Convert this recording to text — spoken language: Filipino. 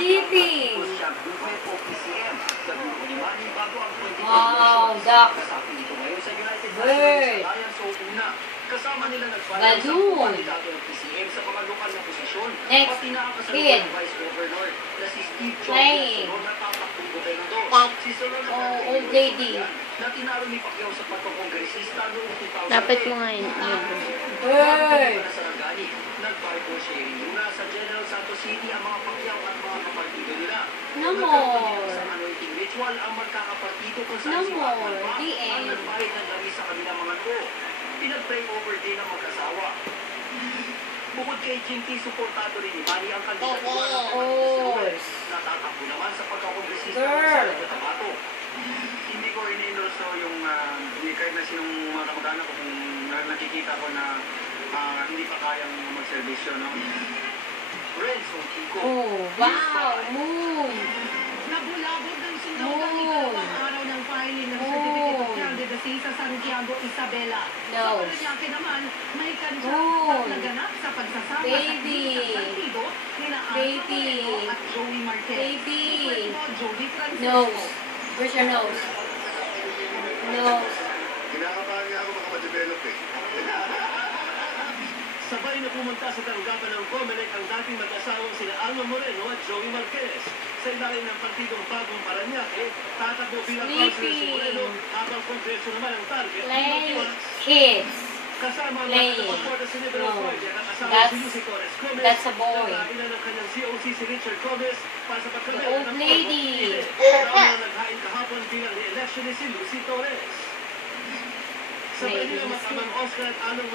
Sleeping. Wow, duck. Bird. Balloon. Next, kid. Playing. Oh, old lady. Dapat mo nga yun. Bird. No more. No more. The end. Pinag-pray over din ang mag-asawa. Bukod kay Jinky, suportado rin ni Manny ang kandidatuan ng Pagkakasawes. Natatakbo naman sa pagkakongresista sa Cotabato. Hindi ko in-endorse yung kahit na sinong mga kamag-anak ko kung nakikita ko na hindi pa kayang mag-servisyo, no? Renzo Kiko. Oh, wow. Moon. Nabulabog ng sundaw ng ikalawang araw ng filing ng Certificate of Candidacy sa Santiago, Isabela. Sa Paranaque naman, may kandidato na ganap sa pagsasama sa partido nila Alfa Moreno at Joey Marquez. Baby. Joey Francisco. Nose. Where's your nose? Nose. Kinakabahan niya ako baka ma-develop eh. Sabay na pumunta sa tanggapan ng COMELEC ang dating mag-asawang sina Alma Moreno at Joey Marquez. Sa ilalim ng partidong Bagong Paranaque, tatakbo bilang councilor si Moreno habang kongreso naman ang target. Play. Kids. Kasama ang Play. nakapagporta si Liberal Party at ang asawa si Lucy Torres Gomez. That's a boy. Nagkainan ng kanyang COC si Richard Gomez para sa pagkamit The old ng lady. Raon na naghain kahapon bilang ni-election ni si Lucy Torres. Sabay nila mag-amang Oscar at Anong